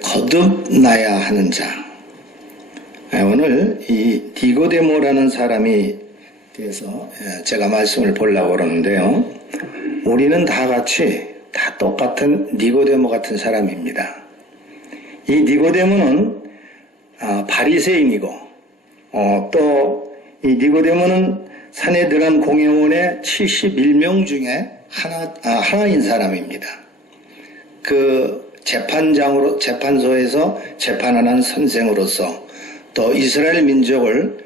거듭나야 하는 자. 오늘 이 니고데모라는 사람이 대해서 제가 말씀을 보려고 그러는데요. 우리는 다 같이 다 똑같은 니고데모 같은 사람입니다. 이 니고데모는 바리새인이고 또 이 니고데모는 산헤드린 공회원의 71명 중에 하나인 사람입니다. 그 재판소에서 재판하는 선생으로서 또 이스라엘 민족을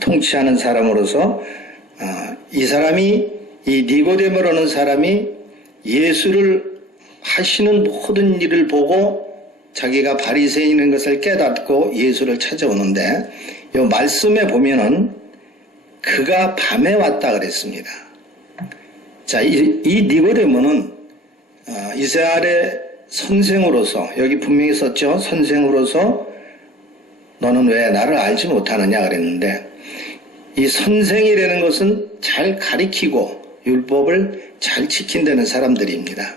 통치하는 사람으로서 이 사람이 이 니고데모라는 사람이 예수를 하시는 모든 일을 보고 자기가 바리새인인 것을 깨닫고 예수를 찾아오는데 이 말씀에 보면은 그가 밤에 왔다 그랬습니다. 자, 이 니고데모는 이스라엘의 선생으로서 여기 분명히 썼죠. 선생으로서 너는 왜 나를 알지 못하느냐 그랬는데 이 선생이라는 것은 잘 가리키고 율법을 잘 지킨다는 사람들입니다.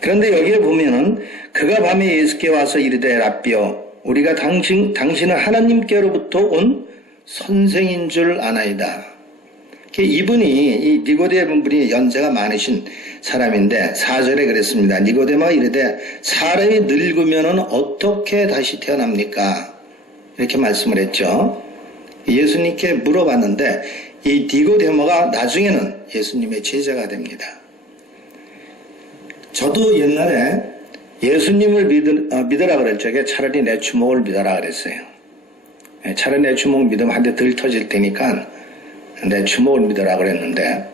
그런데 여기에 보면은 그가 밤에 예수께 와서 이르되 라삐여 우리가 당신은 하나님께로부터 온 선생인 줄 아나이다. 이분이 이 니고데모 분이 연세가 많으신 사람인데 4절에 그랬습니다. 니고데모가 이르되 사람이 늙으면 어떻게 다시 태어납니까? 이렇게 말씀을 했죠. 예수님께 물어봤는데 이 니고데모가 나중에는 예수님의 제자가 됩니다. 저도 옛날에 예수님을 믿으라 그럴 적에 차라리 내 주먹을 믿어라 그랬어요. 차라리 내 주먹 믿으면 한 대 덜 터질 테니까 내 주먹을 믿으라 그랬는데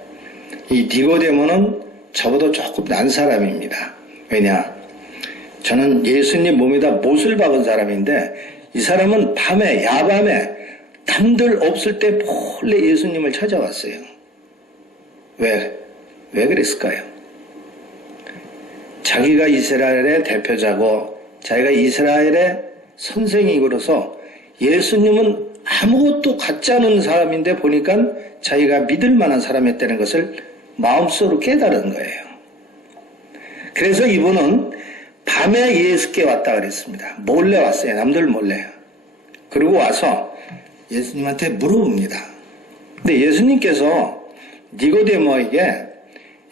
이 니고데모는 저보다 조금 난 사람입니다. 왜냐? 저는 예수님 몸에다 못을 박은 사람인데 이 사람은 밤에 야밤에 남들 없을 때 몰래 예수님을 찾아왔어요. 왜 그랬을까요? 자기가 이스라엘의 대표자고 자기가 이스라엘의 선생이로서 예수님은 아무것도 갖지 않은 사람인데 보니까 자기가 믿을 만한 사람이었다는 것을 마음속으로 깨달은 거예요. 그래서 이분은 밤에 예수께 왔다 그랬습니다. 몰래 왔어요. 남들 몰래. 그리고 와서 예수님한테 물어봅니다. 근데 예수님께서 니고데모에게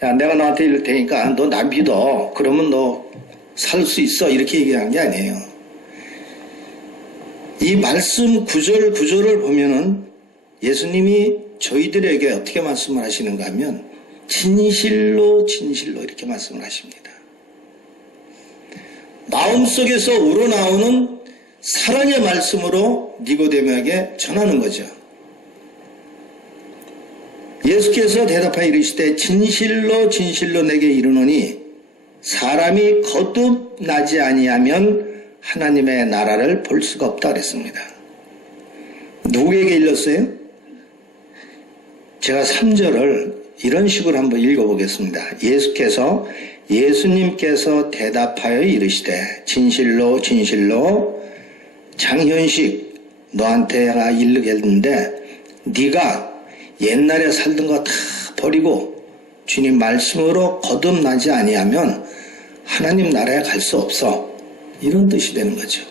야 내가 너한테 이럴 테니까 너 나 믿어. 그러면 너 살 수 있어. 이렇게 얘기한 게 아니에요. 이 말씀 구절을 보면은 예수님이 저희들에게 어떻게 말씀을 하시는가 하면 진실로 이렇게 말씀을 하십니다. 마음속에서 우러나오는 사랑의 말씀으로 니고데모에게 전하는 거죠. 예수께서 대답하여 이르시되 진실로 내게 이르노니 사람이 거듭나지 아니하면 하나님의 나라를 볼 수가 없다 그랬습니다. 누구에게 일렀어요? 제가 3절을 이런 식으로 한번 읽어보겠습니다. 예수님께서 대답하여 이르시되 진실로 장현식 너한테 내가 이르겠는데 네가 옛날에 살던 거 다 버리고 주님 말씀으로 거듭나지 아니하면 하나님 나라에 갈 수 없어. 이런 뜻이 되는 거죠.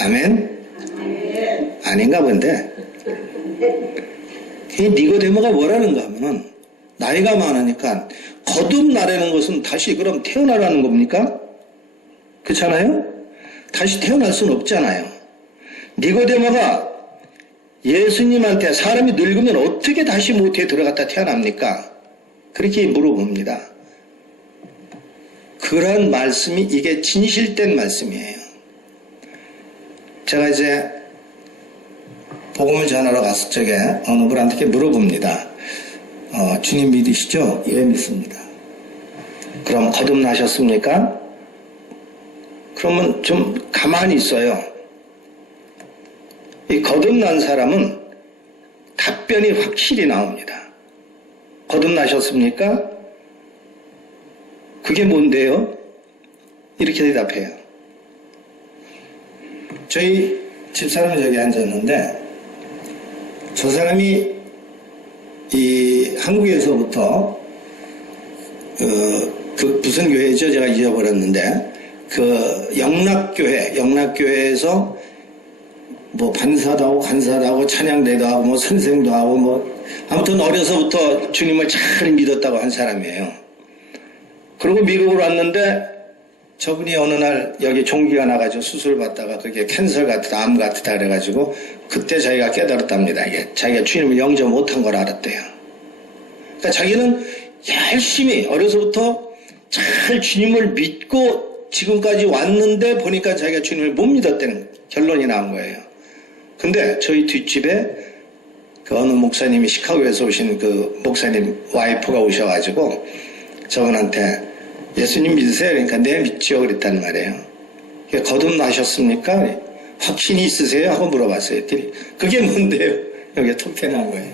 아멘? 아닌가 본데 니고데모가 뭐라는가 하면은 나이가 많으니까 거듭나라는 것은 다시 그럼 태어나라는 겁니까? 그렇잖아요? 다시 태어날 수는 없잖아요. 니고데모가 예수님한테 사람이 늙으면 어떻게 다시 모태에 들어갔다 태어납니까? 그렇게 물어봅니다. 그런 말씀이 이게 진실된 말씀이에요. 제가 이제 복음을 전하러 갔을 적에 어느 분한테 물어봅니다. 주님 믿으시죠? 예, 믿습니다. 그럼 거듭나셨습니까? 그러면 좀 가만히 있어요. 이 거듭난 사람은 답변이 확실히 나옵니다. 거듭나셨습니까? 그게 뭔데요? 이렇게 대답해요. 저희 집사람이 저기 앉았는데 저 사람이 이 한국에서부터 그 무슨 교회죠? 제가 잊어버렸는데 그 영락교회에서 뭐 반사도 하고 간사도 하고 찬양대도 하고 뭐 선생도 하고 뭐 아무튼 어려서부터 주님을 잘 믿었다고 한 사람이에요. 그리고 미국으로 왔는데 저분이 어느 날 여기 종기가 나가지고 수술을 받다가 그게 캔서 같다, 암 같다 그래가지고 그때 자기가 깨달았답니다. 이게 자기가 주님을 영접 못한 걸 알았대요. 그러니까 자기는 열심히 어려서부터 잘 주님을 믿고 지금까지 왔는데 보니까 자기가 주님을 못 믿었다는 결론이 나온 거예요. 근데 저희 뒷집에 그 어느 목사님이 시카고에서 오신 그 목사님 와이프가 오셔가지고 저분한테 예수님 믿으세요? 그러니까 네 믿죠 그랬단 말이에요. 거듭나셨습니까? 확신이 있으세요? 하고 물어봤어요. 그게 뭔데요? 여기에 톡 튀어나온 거예요.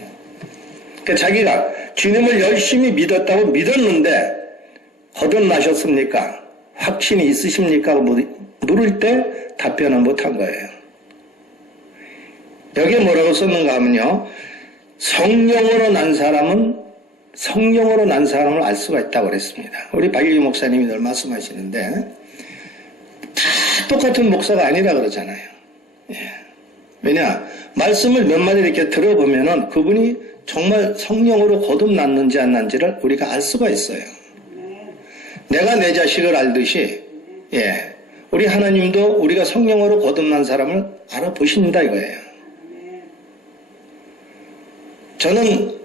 그러니까 자기가 주님을 열심히 믿었다고 믿었는데 거듭나셨습니까? 확신이 있으십니까? 물을 때 답변을 못한 거예요. 여기에 뭐라고 썼는가 하면요. 성령으로 난 사람을 알 수가 있다고 그랬습니다. 우리 박일규 목사님이 늘 말씀하시는데 다 똑같은 목사가 아니라 그러잖아요. 예. 왜냐? 말씀을 몇 마디 이렇게 들어보면은 그분이 정말 성령으로 거듭났는지 안 났는지를 우리가 알 수가 있어요. 내가 내 자식을 알듯이, 예. 우리 하나님도 우리가 성령으로 거듭난 사람을 알아보신다 이거예요. 저는,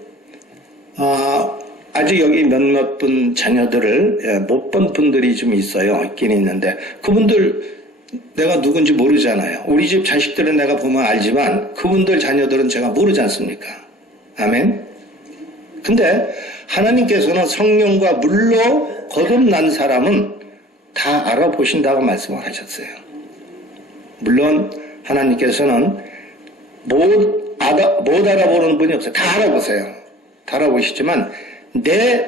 아직 여기 몇몇 분 자녀들을 못 본 분들이 좀 있어요. 있긴 있는데, 그분들 내가 누군지 모르잖아요. 우리 집 자식들은 내가 보면 알지만, 그분들 자녀들은 제가 모르지 않습니까? 아멘? 근데, 하나님께서는 성령과 물로 거듭난 사람은 다 알아보신다고 말씀을 하셨어요. 물론 하나님께서는 못 알아보는 분이 없어요. 다 알아보세요. 다 알아보시지만 내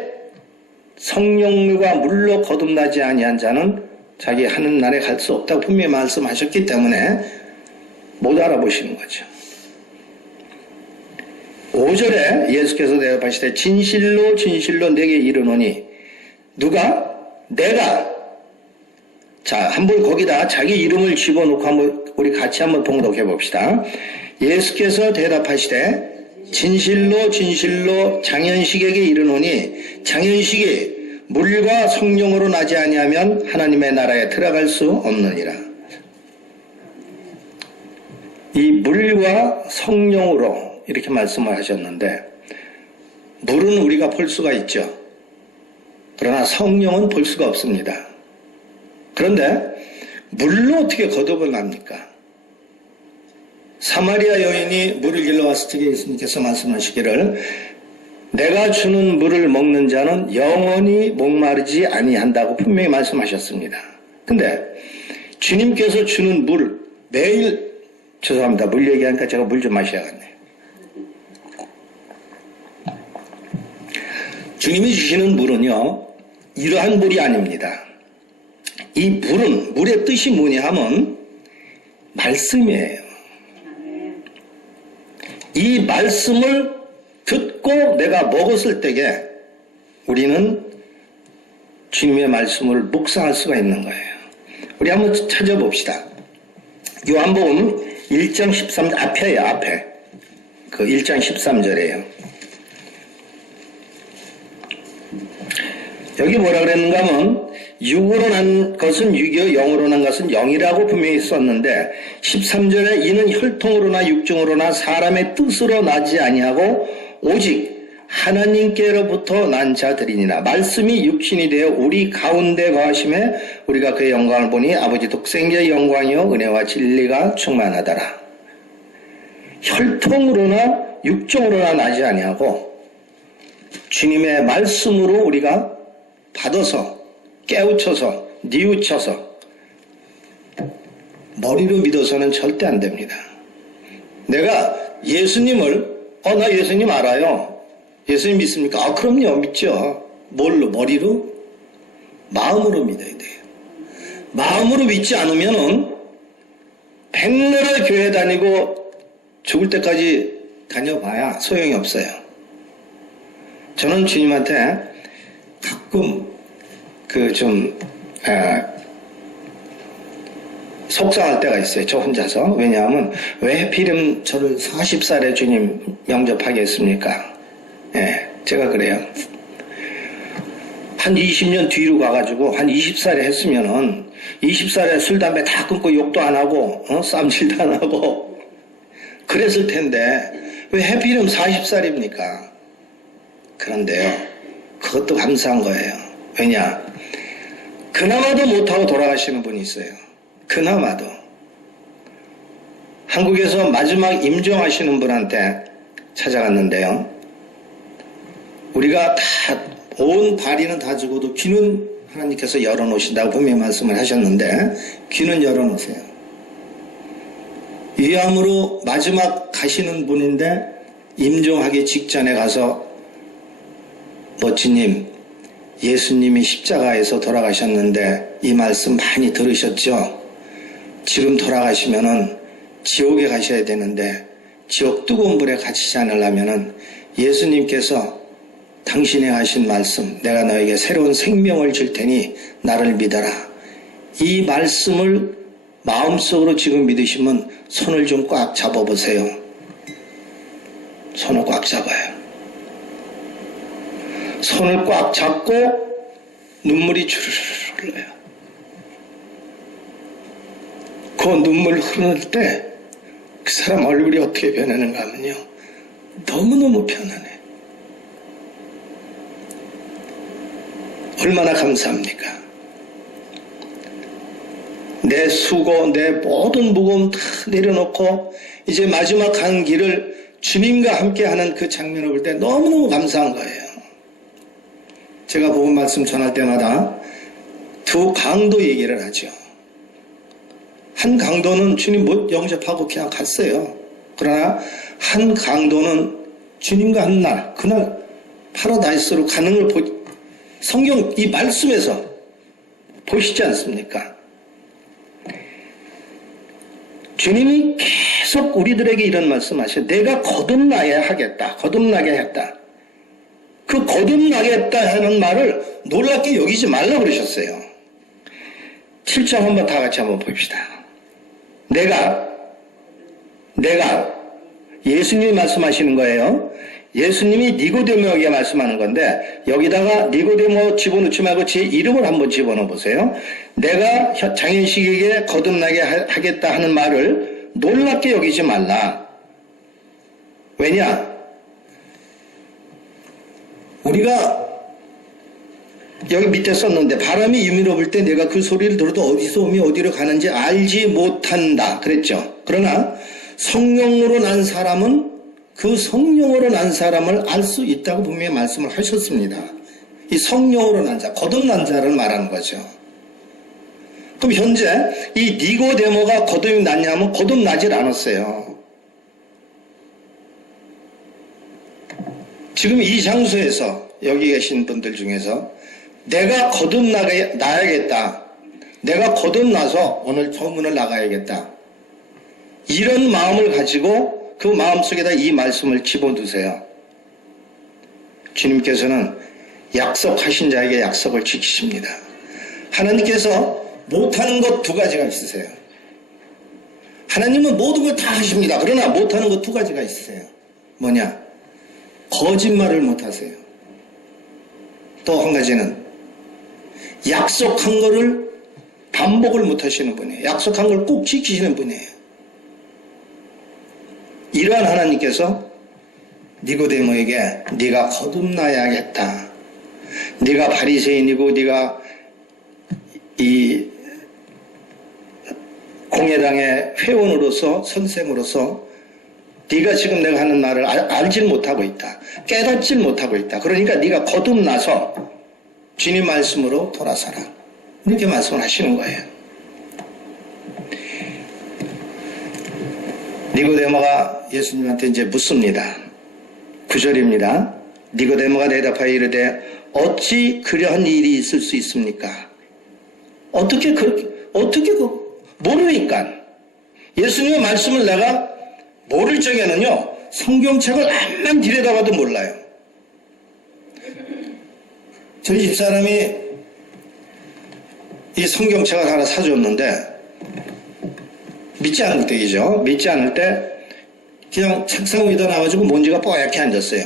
성령과 물로 거듭나지 아니한 자는 자기 하는 날에 갈 수 없다고 분명히 말씀하셨기 때문에 못 알아보시는 거죠. 5절에 예수께서 대답하시되 진실로 진실로 내게 이르노니 누가? 내가. 자, 한번 거기다 자기 이름을 집어넣고 한번 우리 같이 한번 봉독해 봅시다. 예수께서 대답하시되 진실로 진실로 장현식에게 이르노니 장현식이 물과 성령으로 나지 아니하면 하나님의 나라에 들어갈 수 없느니라. 이 물과 성령으로 이렇게 말씀을 하셨는데 물은 우리가 볼 수가 있죠. 그러나 성령은 볼 수가 없습니다. 그런데 물로 어떻게 거듭을 납니까? 사마리아 여인이 물을 길러왔을 때 예수님께서 말씀하시기를 내가 주는 물을 먹는 자는 영원히 목마르지 아니한다고 분명히 말씀하셨습니다. 근데 주님께서 주는 물 매일 죄송합니다. 물 얘기하니까 제가 물 좀 마셔야겠네요. 주님이 주시는 물은요 이러한 물이 아닙니다. 이 물은 물의 뜻이 뭐냐 하면 말씀이에요. 이 말씀을 듣고 내가 먹었을 때에 우리는 주님의 말씀을 묵상할 수가 있는 거예요. 우리 한번 찾아봅시다. 요한복음 1장 13절 앞에요. 앞에 그 1장 13절이에요. 여기 뭐라 그랬는가 하면 육으로 난 것은 육이요 영으로 난 것은 영이라고 분명히 썼는데 13절에 이는 혈통으로나 육정으로나 사람의 뜻으로 나지 아니하고 오직 하나님께로부터 난 자들이니라. 말씀이 육신이 되어 우리 가운데 거하심에 우리가 그의 영광을 보니 아버지 독생자의 영광이요 은혜와 진리가 충만하더라. 혈통으로나 육정으로나 나지 아니하고 주님의 말씀으로 우리가 받아서 깨우쳐서 뉘우쳐서 머리로 믿어서는 절대 안 됩니다. 내가 예수님을 나 예수님 알아요. 예수님 믿습니까? 그럼요 믿죠. 뭘로? 머리로? 마음으로 믿어야 돼요. 마음으로 믿지 않으면은 백날을 교회 다니고 죽을 때까지 다녀봐야 소용이 없어요. 저는 주님한테 가끔 속상할 때가 있어요. 저 혼자서. 왜냐하면 왜 하필이면 저를 40살에 주님 영접하게 했습니까? 예, 제가 그래요. 한 20년 뒤로 가가지고 한 20살에 했으면은 20살에 술, 담배 다 끊고 욕도 안 하고 쌈질도 안 하고 그랬을 텐데 왜 하필이면 40살입니까? 그런데요, 그것도 감사한 거예요. 왜냐? 그나마도 못하고 돌아가시는 분이 있어요. 그나마도. 한국에서 마지막 임종하시는 분한테 찾아갔는데요. 우리가 다 온 다리는 다 죽어도 귀는 하나님께서 열어놓으신다고 분명히 말씀을 하셨는데 귀는 열어놓으세요. 위암으로 마지막 가시는 분인데 임종하기 직전에 가서 멋지님, 예수님이 십자가에서 돌아가셨는데 이 말씀 많이 들으셨죠? 지금 돌아가시면은 지옥에 가셔야 되는데 지옥 뜨거운 불에 갇히지 않으려면은 예수님께서 당신이 하신 말씀, 내가 너에게 새로운 생명을 줄 테니 나를 믿어라. 이 말씀을 마음속으로 지금 믿으시면 손을 좀 꽉 잡아보세요. 손을 꽉 잡아요. 손을 꽉 잡고 눈물이 주르르 흘러요. 그 눈물 흐를 때 그 사람 얼굴이 어떻게 변하는가 하면요, 너무너무 편안해. 얼마나 감사합니까? 내 수고, 내 모든 무거움 다 내려놓고 이제 마지막 가는 길을 주님과 함께하는 그 장면을 볼 때 너무너무 감사한 거예요. 제가 복음 말씀 전할 때마다 두 강도 얘기를 하죠. 한 강도는 주님 못 영접하고 그냥 갔어요. 그러나 한 강도는 주님과 한 날, 그날 파라다이스로 가는 걸 성경 이 말씀에서 보시지 않습니까? 주님이 계속 우리들에게 이런 말씀하셔요. 내가 거듭나게 하겠다. 거듭나게 했다. 그 거듭나겠다 하는 말을 놀랍게 여기지 말라고 그러셨어요. 7장 한번 다 같이 한번 봅시다. 내가 예수님이 말씀하시는 거예요. 예수님이 니고데모에게 말씀하는 건데 여기다가 니고데모 집어넣지 말고 제 이름을 한번 집어넣어 보세요. 내가 장현식에게 거듭나게 하겠다 하는 말을 놀랍게 여기지 말라. 왜냐? 우리가 여기 밑에 썼는데 바람이 유미로 불 때 내가 그 소리를 들어도 어디서 오며 어디로 가는지 알지 못한다 그랬죠. 그러나 성령으로 난 사람은 그 성령으로 난 사람을 알 수 있다고 분명히 말씀을 하셨습니다. 이 성령으로 난 자, 거듭난 자를 말하는 거죠. 그럼 현재 이 니고데모가 거듭이 났냐면 거듭나질 않았어요. 지금 이 장소에서 여기 계신 분들 중에서 내가 거듭나야겠다. 내가 거듭나서 오늘 소문을 나가야겠다. 이런 마음을 가지고 그 마음속에다 이 말씀을 집어두세요. 주님께서는 약속하신 자에게 약속을 지키십니다. 하나님께서 못하는 것 두 가지가 있으세요. 하나님은 모든 걸 다 하십니다. 그러나 못하는 것 두 가지가 있으세요. 뭐냐? 거짓말을 못하세요. 또 한 가지는 약속한 거를 반복을 못하시는 분이에요. 약속한 걸 꼭 지키시는 분이에요. 이러한 하나님께서 니고데모에게 네가 거듭나야겠다. 네가 바리새인이고 네가 이 공회당의 회원으로서 선생으로서 네가 지금 내가 하는 말을 알질 못하고 있다. 깨닫질 못하고 있다. 그러니까 네가 거듭나서 주님 말씀으로 돌아서라. 이렇게 말씀을 하시는 거예요. 니고데모가 예수님한테 이제 묻습니다. 9절입니다. 니고데모가 대답하여 이르되 어찌 그러한 일이 있을 수 있습니까? 어떻게 모르니까. 예수님의 말씀을 내가 모를 적에는요, 성경책을 암만 들여다봐도 몰라요. 저희 집사람이 이 성경책을 하나 사줬는데 믿지 않을 때이죠. 믿지 않을 때 그냥 책상 위에다 놔가지고 먼지가 뽀얗게 앉았어요.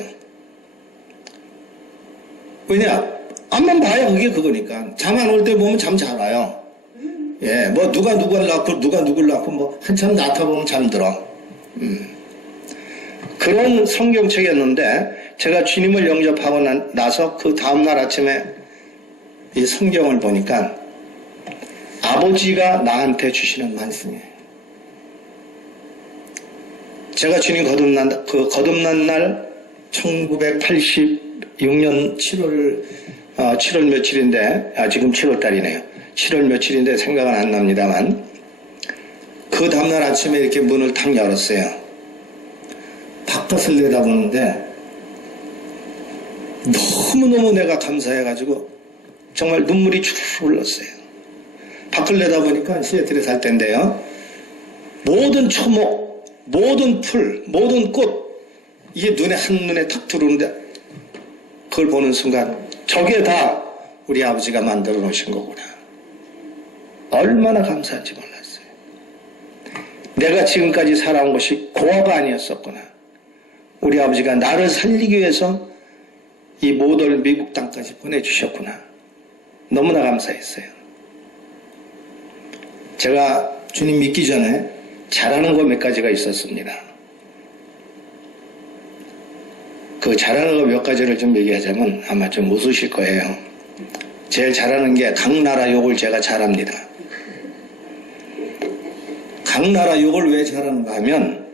왜냐? 앞만 봐야 그게 그거니까. 잠 안 올 때 보면 잠 잘 와요. 예, 뭐 누가 누구를 낳고 누가 누구를 낳고 뭐 한참 낳다 보면 잠들어. 그런 성경책이었는데 제가 주님을 영접하고 나서 그 다음날 아침에 이 성경을 보니까 아버지가 나한테 주시는 말씀이에요. 제가 주님 거듭난 날 1986년 7월 며칠인데, 지금 7월 달이네요. 7월 며칠인데 생각은 안 납니다만, 그 다음날 아침에 이렇게 문을 탁 열었어요. 바깥을 내다보는데, 너무너무 내가 감사해가지고, 정말 눈물이 쭉 흘렀어요. 밖을 내다보니까 시애틀에 살 때인데요. 모든 초목, 모든 풀, 모든 꽃, 이게 한눈에 탁 들어오는데, 그걸 보는 순간, 저게 다 우리 아버지가 만들어 놓으신 거구나. 얼마나 감사한지 몰랐어요. 내가 지금까지 살아온 것이 고아가 아니었었구나. 우리 아버지가 나를 살리기 위해서 이 모델 미국 땅까지 보내주셨구나. 너무나 감사했어요. 제가 주님 믿기 전에 잘하는 거 몇 가지가 있었습니다. 그 잘하는 거 몇 가지를 좀 얘기하자면 아마 좀 웃으실 거예요. 제일 잘하는 게 각 나라 욕을 제가 잘합니다. 각 나라 욕을 왜 잘하는가 하면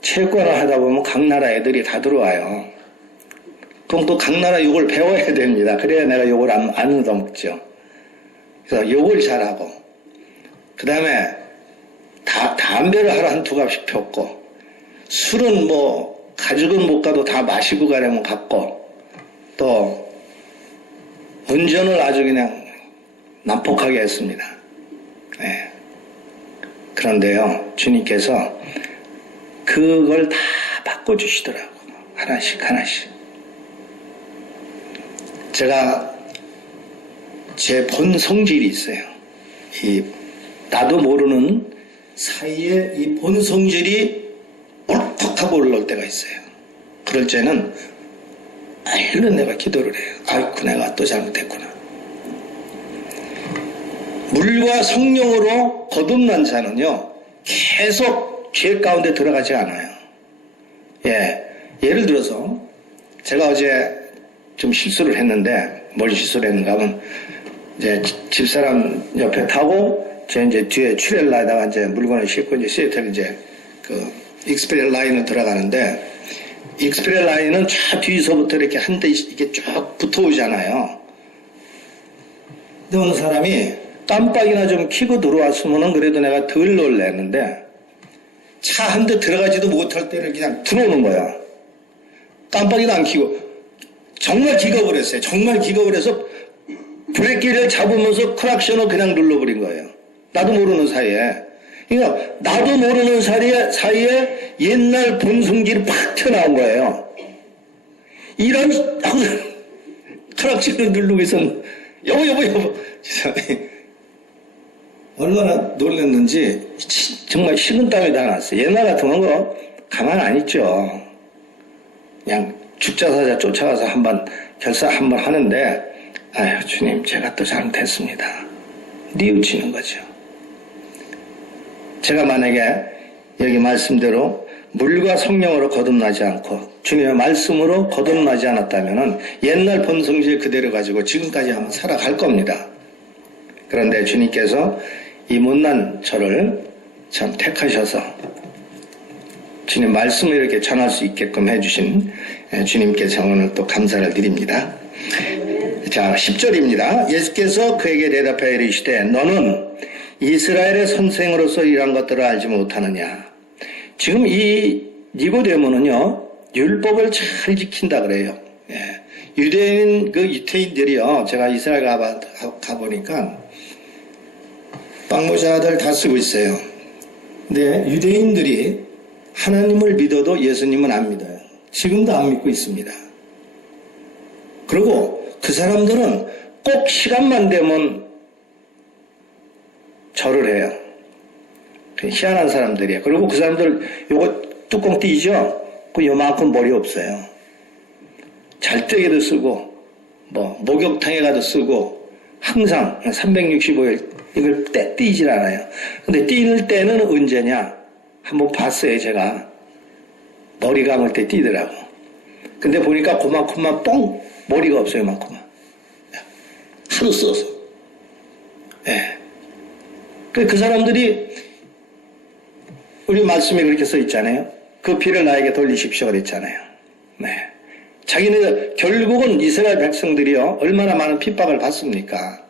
체육관을 하다 보면 각 나라 애들이 다 들어와요. 그럼 또 각 나라 욕을 배워야 됩니다. 그래야 내가 욕을 안 얻어먹죠. 그래서 욕을 잘하고 그 다음에 담배를 하루 한두 갑씩 폈고 술은 가죽은 못 가도 다 마시고 가려면 갔고 또 운전을 아주 그냥 난폭하게 했습니다. 네. 그런데요, 주님께서 그걸 다 바꿔주시더라고. 하나씩 하나씩. 제가 제 본 성질이 있어요. 나도 모르는 사이에 이 본 성질이 울컥하고 올라올 때가 있어요. 그럴 때는 얼른 내가 기도를 해요. 아이고 내가 또 잘못했구나. 물과 성령으로 거듭난 자는요 계속 죄 가운데 들어가지 않아요. 예를 들어서 제가 어제 좀 실수를 했는데 뭘 실수를 했는가 하면 이제 집사람 옆에 타고 제 이제 뒤에 트레일러에다가 이제 물건을 싣고 이제 시애틀 이제 익스프레스 라인을 들어가는데 익스프레스 라인은 차 뒤에서부터 이렇게 한 대 이렇게 쭉 붙어오잖아요. 근데 어느 사람이 깜빡이나 좀 켜고 들어왔으면은 그래도 내가 덜 놀랬는데 차 한 대 들어가지도 못할 때를 그냥 들어오는 거야. 깜빡이도 안 켜고 정말 기겁을 했어요. 정말 기겁을 해서 브레이크를 잡으면서 크락션을 그냥 눌러버린 거예요. 나도 모르는 사이에. 그러니까 나도 모르는 사이에 옛날 본성질이 팍 튀어나온 거예요. 이런 크락션을 누르고 있었는데 여보 얼마나 놀랐는지 정말 식은땀이 다 났어요. 옛날 같으면 거 가만 안 있죠. 그냥 죽자사자 쫓아가서 결사 한번 하는데 아유 주님 제가 또 잘못했습니다. 뉘우치는 거죠. 제가 만약에 여기 말씀대로 물과 성령으로 거듭나지 않고 주님의 말씀으로 거듭나지 않았다면 옛날 본성질 그대로 가지고 지금까지 한번 살아갈 겁니다. 그런데 주님께서 이 못난 저를 참 택하셔서 주님 말씀을 이렇게 전할 수 있게끔 해주신 주님께 오늘 또 감사를 드립니다. 자, 10절입니다. 예수께서 그에게 대답하여 이르시되 너는 이스라엘의 선생으로서 이러한 것들을 알지 못하느냐. 지금 이 니고데모는요 율법을 잘 지킨다 그래요. 유태인들이요 제가 이스라엘 가보니까 빵모자들 다 쓰고 있어요. 근데 유대인들이 하나님을 믿어도 예수님은 안 믿어요. 지금도 안 믿고 있습니다. 그리고 그 사람들은 꼭 시간만 되면 절을 해요. 희한한 사람들이에요. 그리고 그 사람들 요거 뚜껑 띄죠? 그 요만큼 머리 없어요. 잘 때에도 쓰고 목욕탕에 가도 쓰고 항상 365일 이걸 띄질 않아요. 근데 띄는 때는 언제냐? 한번 봤어요, 제가. 머리 감을 때 띄더라고. 근데 보니까 그만큼만 머리가 없어요, 그만큼만. 하도 써서. 예. 그 사람들이 우리 말씀에 그렇게 써 있잖아요. 그 피를 나에게 돌리십시오 그랬잖아요. 네. 자기네 결국은 이스라엘 백성들이요 얼마나 많은 핍박을 받습니까?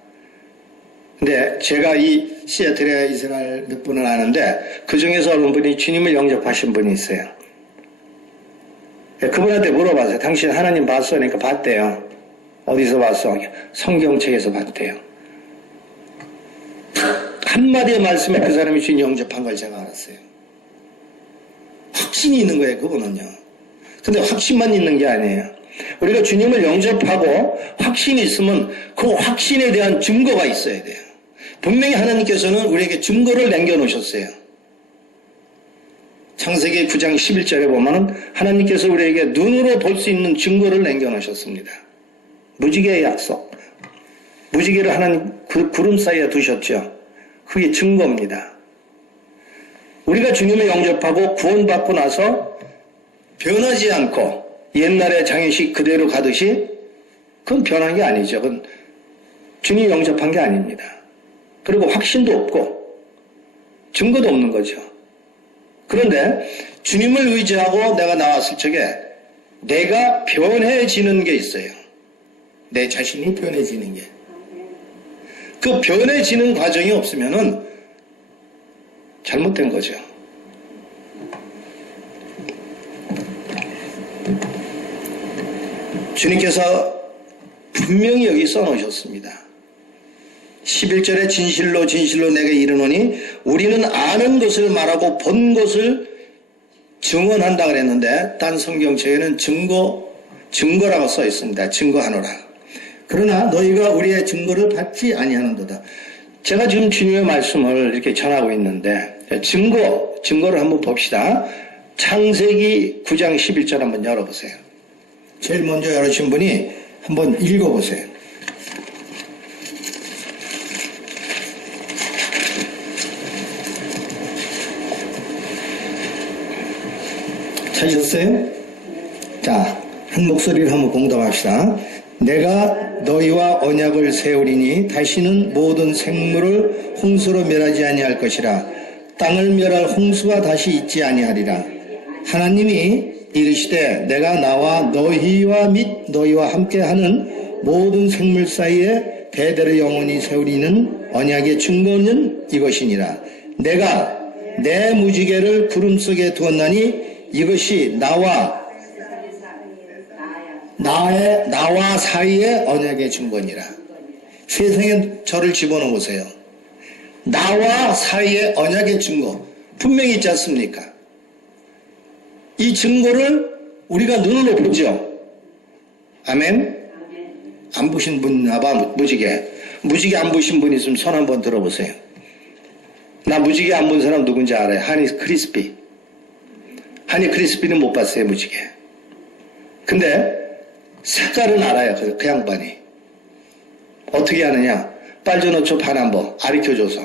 근데 제가 이 시애틀에 이스라엘 몇 분을 아는데 그 중에서 어느 분이 주님을 영접하신 분이 있어요. 그분한테 물어봤어요. 당신 하나님 봤어? 그러니까 봤대요. 어디서 봤어? 성경책에서 봤대요. 한마디의 말씀에 그 사람이 주님 영접한 걸 제가 알았어요. 확신이 있는 거예요, 그분은요. 근데 확신만 있는 게 아니에요. 우리가 주님을 영접하고 확신이 있으면 그 확신에 대한 증거가 있어야 돼요. 분명히 하나님께서는 우리에게 증거를 남겨놓으셨어요. 창세기 9장 11절에 보면은 하나님께서 우리에게 눈으로 볼 수 있는 증거를 남겨놓으셨습니다. 무지개의 약속. 무지개를 하나님 구름 사이에 두셨죠. 그게 증거입니다. 우리가 주님을 영접하고 구원받고 나서 변하지 않고 옛날의 장애식 그대로 가듯이 그건 변한 게 아니죠. 그건 주님 영접한 게 아닙니다. 그리고 확신도 없고 증거도 없는 거죠. 그런데 주님을 의지하고 내가 나왔을 적에 내가 변해지는 게 있어요. 내 자신이 변해지는 게. 그 변해지는 과정이 없으면은 잘못된 거죠. 주님께서 분명히 여기 써놓으셨습니다. 11절에 진실로 진실로 내게 이르노니 우리는 아는 것을 말하고 본 것을 증언한다 그랬는데 딴 성경책에는 증거라고 써 있습니다. 증거하노라. 그러나 너희가 우리의 증거를 받지 아니하는도다. 제가 지금 주님의 말씀을 이렇게 전하고 있는데 증거를 한번 봅시다. 창세기 9장 11절 한번 열어보세요. 제일 먼저 열으신 분이 한번 읽어보세요. 찾으셨어요? 자, 한 목소리를 한번 공감합시다. 내가 너희와 언약을 세우리니 다시는 모든 생물을 홍수로 멸하지 아니할 것이라. 땅을 멸할 홍수가 다시 있지 아니하리라. 하나님이 이르시되 내가 나와 너희와 및 너희와 함께하는 모든 생물 사이에 대대로 영원히 세우리는 언약의 증거는 이것이니라. 내가 내 무지개를 구름 속에 두었나니 이것이 나와 사이의 언약의 증거니라. 세상에 저를 집어넣으세요. 나와 사이의 언약의 증거 분명히 있지 않습니까? 이 증거를 우리가 눈으로 보죠. 아멘? 안 보신 분 나봐. 무지개 안 보신 분 있으면 손 한번 들어보세요. 나 무지개 안 본 사람 누군지 알아요. 하니 크리스피는 못 봤어요. 무지개. 근데 색깔은 알아요. 그 양반이. 어떻게 하느냐. 빨주노초 파남보 가르쳐줘서.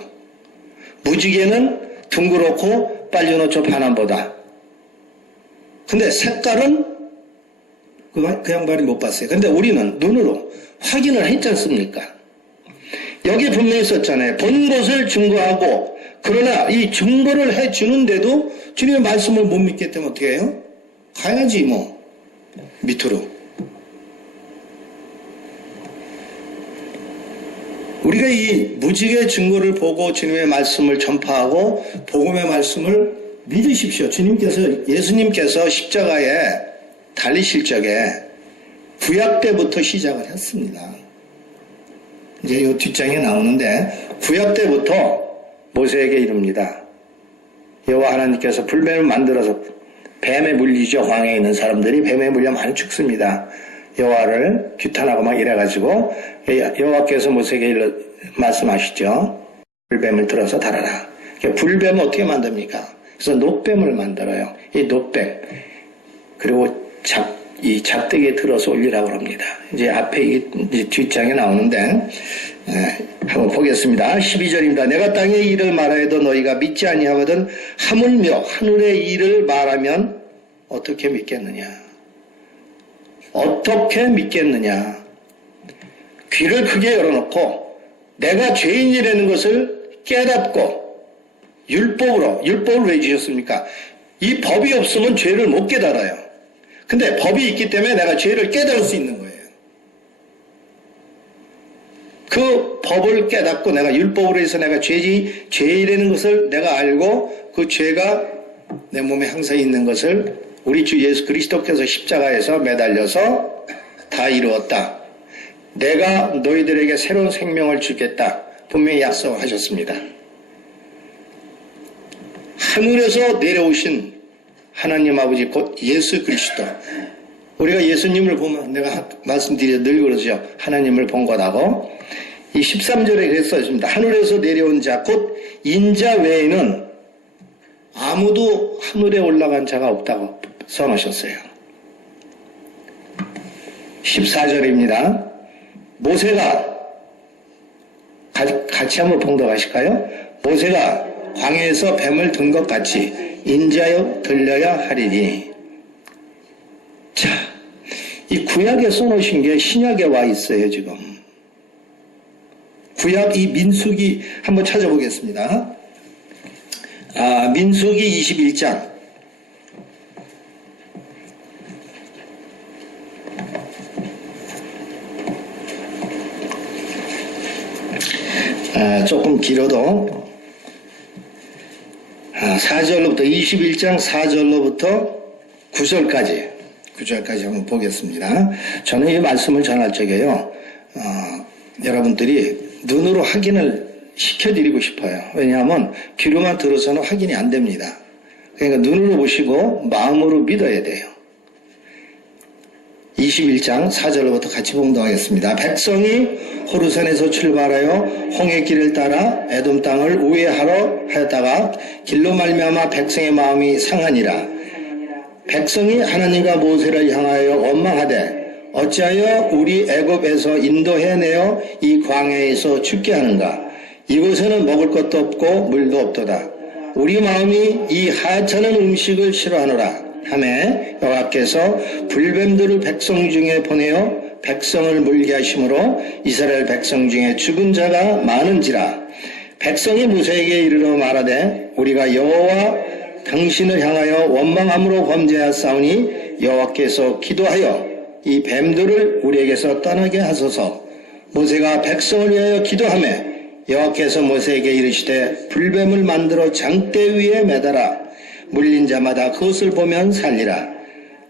무지개는 둥그렇고 빨주노초 파남보다. 근데 색깔은 그 양반이 못 봤어요. 근데 우리는 눈으로 확인을 했지 않습니까? 여기 분명히 썼잖아요. 본 것을 증거하고 그러나 이 증거를 해주는데도 주님의 말씀을 못 믿기 때문에 어떻게 해요? 가야지 뭐 밑으로. 우리가 이 무지개 증거를 보고 주님의 말씀을 전파하고 복음의 말씀을 믿으십시오. 예수님께서 십자가에 달리실 적에 구약 때부터 시작을 했습니다. 이제 이 뒷장에 나오는데 구약 때부터 모세에게 이릅니다. 여호와 하나님께서 불뱀을 만들어서 뱀에 물리죠. 광야에 있는 사람들이 뱀에 물려 많이 죽습니다. 여호와를 규탄하고 막 이래가지고 여호와께서 모세에게 말씀하시죠. 불뱀을 들어서 달아라. 불뱀은 어떻게 만듭니까? 그래서 놋뱀을 만들어요. 이 놋뱀. 그리고 이 작대기에 들어서 올리라고 합니다. 이제 앞에 이제 뒷장에 나오는데, 한번 보겠습니다. 12절입니다. 내가 땅의 일을 말하여도 너희가 믿지 아니하거든 하물며 하늘의 일을 말하면 어떻게 믿겠느냐? 어떻게 믿겠느냐? 귀를 크게 열어놓고 내가 죄인이라는 것을 깨닫고 율법을 왜 주셨습니까? 이 법이 없으면 죄를 못 깨달아요. 근데 법이 있기 때문에 내가 죄를 깨달을 수 있는 거예요. 그 법을 깨닫고 내가 율법으로 해서 내가 죄이라는 것을 내가 알고 그 죄가 내 몸에 항상 있는 것을 우리 주 예수 그리스도께서 십자가에서 매달려서 다 이루었다. 내가 너희들에게 새로운 생명을 주겠다. 분명히 약속하셨습니다. 하늘에서 내려오신 하나님 아버지 곧 예수 그리스도. 우리가 예수님을 보면 내가 말씀드려 늘 그러죠. 하나님을 본 거라고. 이 13절에 그랬어 있습니다. 하늘에서 내려온 자 곧 인자 외에는 아무도 하늘에 올라간 자가 없다고 선하셨어요. 14절입니다. 모세가 같이 한번 봉독하실까요? 모세가 광야에서 뱀을 든 것 같이 인자여 들려야 하리니. 자, 이 구약에 써놓으신 게 신약에 와 있어요, 지금. 구약 이 민수기 한번 찾아보겠습니다. 민수기 21장. 조금 길어도 4절로부터 21장 4절로부터 9절까지 한번 보겠습니다. 저는 이 말씀을 전할 적에요. 여러분들이 눈으로 확인을 시켜드리고 싶어요. 왜냐하면 귀로만 들어서는 확인이 안 됩니다. 그러니까 눈으로 보시고 마음으로 믿어야 돼요. 21장 4절로부터 같이 봉독하겠습니다. 백성이 호르산에서 출발하여 홍해길을 따라 에돔 땅을 우회하러 하였다가 길로 말미암아 백성의 마음이 상하니라. 백성이 하나님과 모세를 향하여 원망하되 어찌하여 우리 애굽에서 인도해내어 이 광야에서 죽게 하는가? 이곳에는 먹을 것도 없고 물도 없도다. 우리 마음이 이 하찮은 음식을 싫어하노라. 하매 여호와께서 불뱀들을 백성 중에 보내어 백성을 물게 하심으로 이스라엘 백성 중에 죽은 자가 많은지라. 백성이 모세에게 이르러 말하되 우리가 여호와 당신을 향하여 원망함으로 범죄하였사오니 여호와께서 기도하여 이 뱀들을 우리에게서 떠나게 하소서. 모세가 백성을 위하여 기도하며 여호와께서 모세에게 이르시되 불뱀을 만들어 장대 위에 매달아 물린 자마다 그것을 보면 살리라.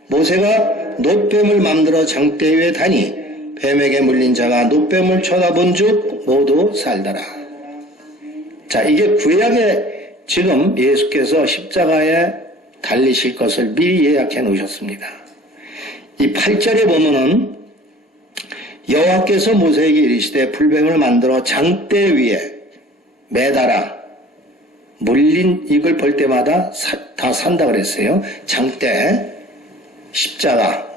모세가 놋뱀을 만들어 장대 위에 다니 뱀에게 물린 자가 놋뱀을 쳐다본 즉 모두 살더라. 자, 이게 구약에 지금 예수께서 십자가에 달리실 것을 미리 예약해 놓으셨습니다. 이 8절에 보면은 여호와께서 모세에게 이르시되 불뱀을 만들어 장대 위에 매달아 물린 이걸 볼 때마다 다 산다 그랬어요. 장대, 십자가,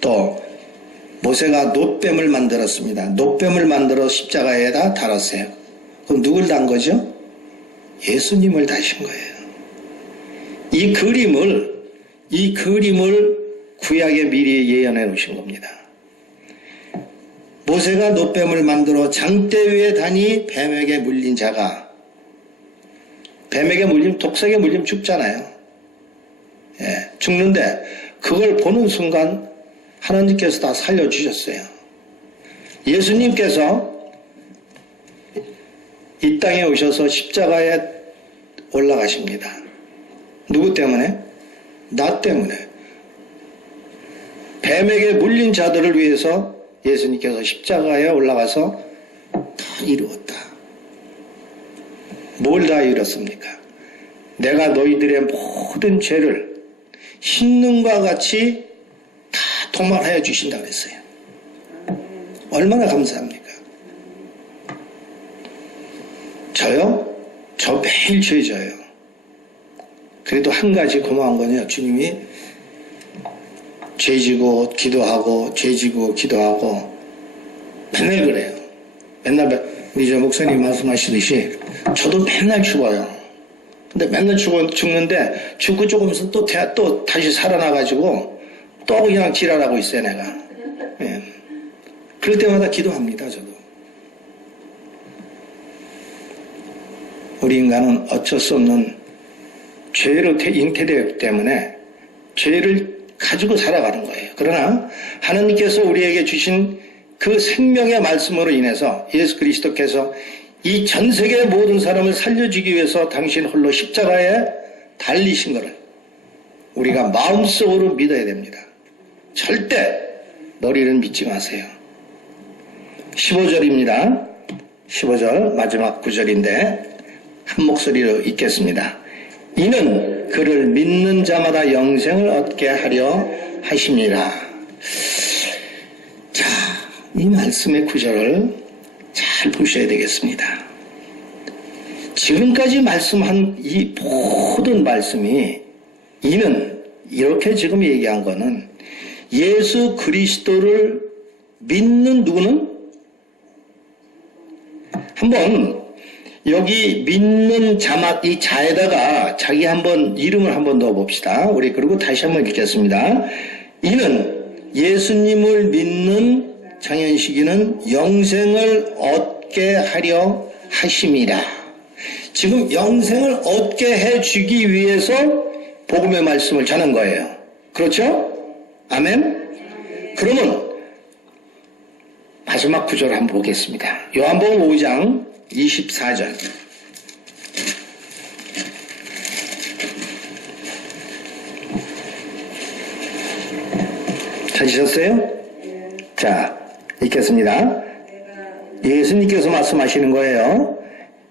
또 모세가 놋뱀을 만들었습니다. 놋뱀을 만들어 십자가에다 달았어요. 그럼 누굴 단 거죠? 예수님을 다신 거예요. 이 그림을 구약에 미리 예언해 놓으신 겁니다. 모세가 놋뱀을 만들어 장대 위에 다니 뱀에게 물린 자가, 뱀에게 물리면, 독사에게 물리면 죽잖아요. 예, 죽는데 그걸 보는 순간 하나님께서 다 살려주셨어요. 예수님께서 이 땅에 오셔서 십자가에 올라가십니다. 누구 때문에? 나 때문에. 뱀에게 물린 자들을 위해서 예수님께서 십자가에 올라가서 다 이루었다. 뭘 다 이뤘습니까? 내가 너희들의 모든 죄를 신능과 같이 다 도말하여 주신다고 했어요. 얼마나 감사합니까? 저요? 저 매일 죄 져요. 그래도 한 가지 고마운 거는요. 주님이 죄 지고 기도하고 죄 지고 기도하고 맨날 그래요. 맨날 우리 저 목사님 말씀하시듯이 저도 맨날 죽어요. 근데 맨날 죽는데 죽고 조금씩 또 다시 살아나가지고 또 그냥 지랄하고 있어요, 내가. 예. 그럴 때마다 기도합니다, 저도. 우리 인간은 어쩔 수 없는 죄로 잉태되었기 때문에 죄를 가지고 살아가는 거예요. 그러나 하나님께서 우리에게 주신 그 생명의 말씀으로 인해서 예수 그리스도께서 이 전 세계의 모든 사람을 살려주기 위해서 당신 홀로 십자가에 달리신 것을 우리가 마음속으로 믿어야 됩니다. 절대 머리를 믿지 마세요. 15절입니다. 15절 마지막 구절인데 한 목소리로 읽겠습니다. 이는 그를 믿는 자마다 영생을 얻게 하려 하심이라. 자, 이 말씀의 구절을 잘 보셔야 되겠습니다. 지금까지 말씀한 이 모든 말씀이 이는 이렇게 지금 얘기한 거는 예수 그리스도를 믿는 누구는 한번 여기 믿는 자막 이 자에다가 자기 한번 이름을 한번 넣어 봅시다. 우리 그리고 다시 한번 읽겠습니다. 이는 예수님을 믿는 장현식이는 영생을 얻게 하려 하심이라. 지금 영생을 얻게 해주기 위해서 복음의 말씀을 전한 거예요. 그렇죠? 아멘? 그러면 마지막 구절을 한번 보겠습니다. 요한복음 5장 24절. 찾으셨어요? 자, 읽겠습니다. 예수님께서 말씀하시는 거예요.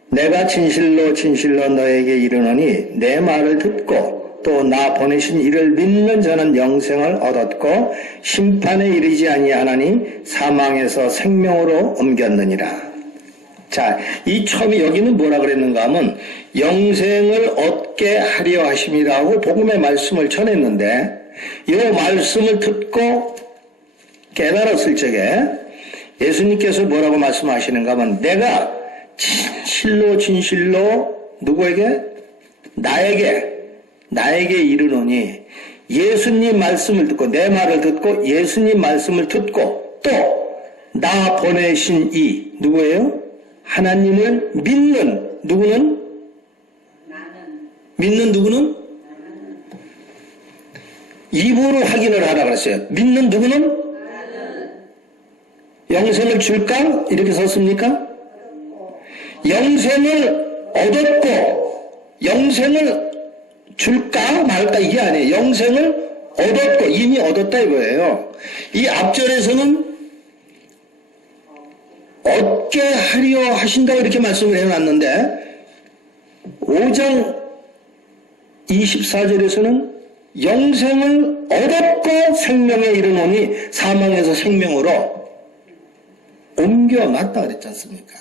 내가 진실로 진실로 너에게 이르노니 내 말을 듣고 또 나 보내신 이를 믿는 자는 영생을 얻었고 심판에 이르지 아니하나니 사망에서 생명으로 옮겼느니라. 자, 이 처음에 여기는 뭐라 그랬는가 하면 영생을 얻게 하려 하심이라고 복음의 말씀을 전했는데 이 말씀을 듣고 깨달았을 적에 예수님께서 뭐라고 말씀하시는가 하면 내가 진실로 진실로 누구에게? 나에게 이르노니 예수님 말씀을 듣고 내 말을 듣고 예수님 말씀을 듣고 또 나 보내신 이 누구예요? 하나님을 믿는 누구는? 믿는 누구는? 입으로 확인을 하라 그랬어요. 믿는 누구는? 영생을 줄까? 이렇게 썼습니까? 영생을 얻었고 영생을 줄까 말까 이게 아니에요. 영생을 얻었고 이미 얻었다 이거예요. 이 앞절에서는 얻게 하려 하신다고 이렇게 말씀을 해놨는데 5장 24절에서는 영생을 얻었고 생명에 이르노니 사망에서 생명으로 옮겨놨다 그랬지 않습니까?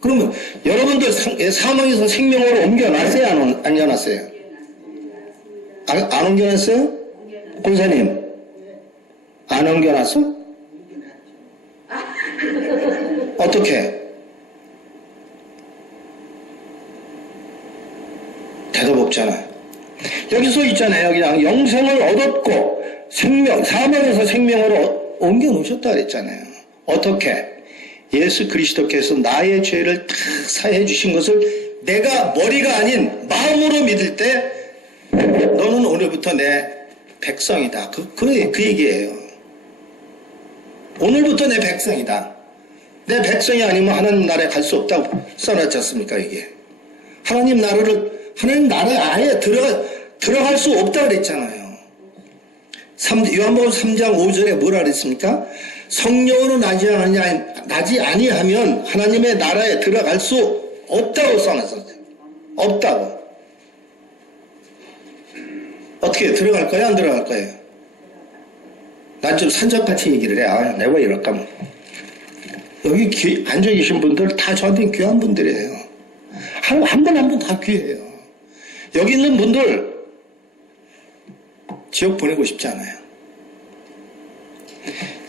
그러면 여러분들 사망에서 생명으로 옮겨놨어요? 안 옮겨놨어요? 안 옮겨놨어요? 권사님 안 옮겨놨어? 어떻게? 대답 없잖아. 여기 써 있잖아요. 그냥 영생을 얻었고 사망에서 생명으로 옮겨놓으셨다 그랬잖아요. 어떻게? 예수 그리스도께서 나의 죄를 다 사해 주신 것을 내가 머리가 아닌 마음으로 믿을 때 너는 오늘부터 내 백성이다. 그 얘기예요. 오늘부터 내 백성이다. 내 백성이 아니면 하나님 나라에 갈 수 없다고 써놨지 않습니까, 이게? 하나님 나라에 아예 들어갈 수 없다 그랬잖아요. 요한복음 3장 5절에 뭐라 그랬습니까? 성령으로 나지 아니하면 하나님의 나라에 들어갈 수 없다고 써놨었어요. 없다고. 어떻게 들어갈 거예요? 안 들어갈 거예요? 난 좀 산적같이 얘기를 해. 아, 내가 이럴까 뭐. 여기 앉아 계신 분들 다 저한테 귀한 분들이에요. 한 분 한 분 다 귀해요. 여기 있는 분들 지옥 보내고 싶지 않아요.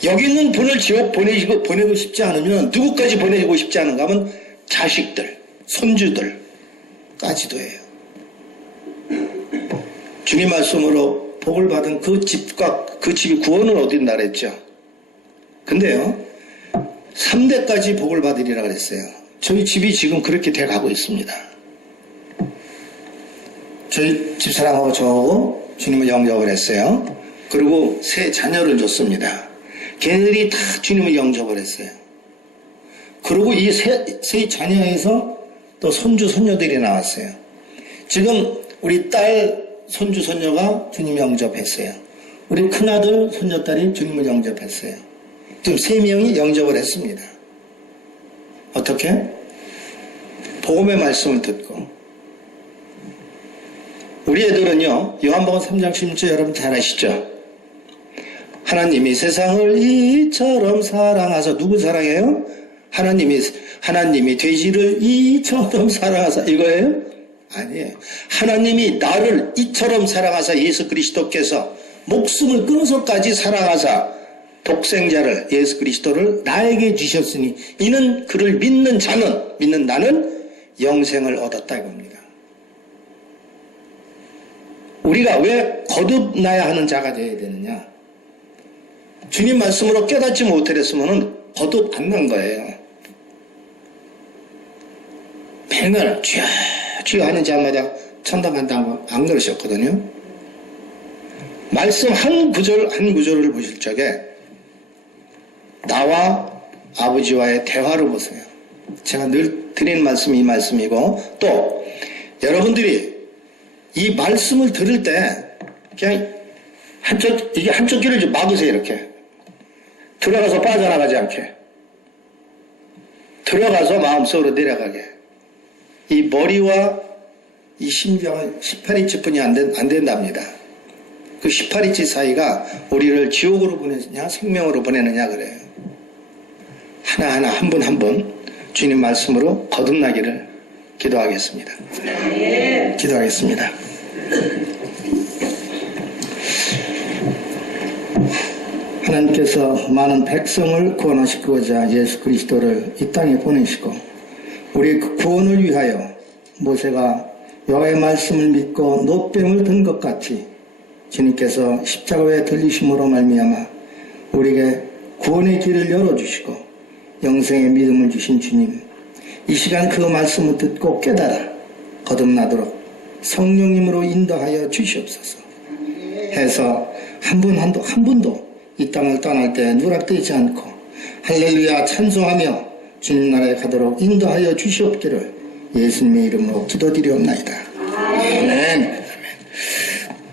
여기 있는 분을 지옥 보내고 싶지 않으면 누구까지 보내고 싶지 않은가 하면 자식들, 손주들까지도 해요. 주님 말씀으로 복을 받은 그 집과 그 집이 구원을 얻은다 그랬죠. 근데요, 3대까지 복을 받으리라 그랬어요. 저희 집이 지금 그렇게 돼가고 있습니다. 저희 집사람하고 저하고 주님을 영접을 했어요. 그리고 세 자녀를 줬습니다. 걔네들이 다 주님을 영접을 했어요. 그리고 이 세 자녀에서 또 손주, 손녀들이 나왔어요. 지금 우리 딸, 손주, 손녀가 주님 영접했어요. 우리 큰아들, 손녀딸이 주님을 영접했어요. 지금 3명이 영접을 했습니다. 어떻게? 복음의 말씀을 듣고. 우리 애들은요, 요한복음 3장 16절 여러분 잘 아시죠? 하나님이 세상을 이처럼 사랑하사, 누구 사랑해요? 하나님이 돼지를 이처럼 사랑하사, 이거예요? 아니에요. 하나님이 나를 이처럼 사랑하사, 예수 그리스도께서 목숨을 끊어서까지 사랑하사 독생자를, 예수 그리스도를 나에게 주셨으니 이는 그를 믿는 나는 영생을 얻었다 이겁니다. 우리가 왜 거듭나야 하는 자가 되어야 되느냐? 주님 말씀으로 깨닫지 못했으면 거듭 안 난 거예요. 맨날 주여 하는 자마다 천당 간다고 안 그러셨거든요. 말씀 한 구절을 보실 적에 나와 아버지와의 대화를 보세요. 제가 늘 드리는 말씀이 이 말씀이고, 또 여러분들이 이 말씀을 들을 때 그냥 한쪽 귀를 좀 막으세요. 이렇게 들어가서 빠져나가지 않게, 들어가서 마음속으로 내려가게. 이 머리와 이 심장은 18인치뿐이 안 된답니다. 그 18인치 사이가 우리를 지옥으로 보내느냐 생명으로 보내느냐 그래요. 하나하나 한 분 한 분 주님 말씀으로 거듭나기를 기도하겠습니다. 기도하겠습니다. 하나님께서 많은 백성을 구원하시고자 예수 그리스도를 이 땅에 보내시고 우리의 그 구원을 위하여 모세가 여호와의 말씀을 믿고 노뱀을 든 것 같이 주님께서 십자가에 들리심으로 말미암아 우리에게 구원의 길을 열어주시고 영생의 믿음을 주신 주님, 이 시간 그 말씀을 듣고 깨달아 거듭나도록 성령님으로 인도하여 주시옵소서 해서 한 분도 이 땅을 떠날 때 누락되지 않고 할렐루야 찬송하며 주님 나라에 가도록 인도하여 주시옵기를 예수님의 이름으로 기도드리옵나이다. 아멘.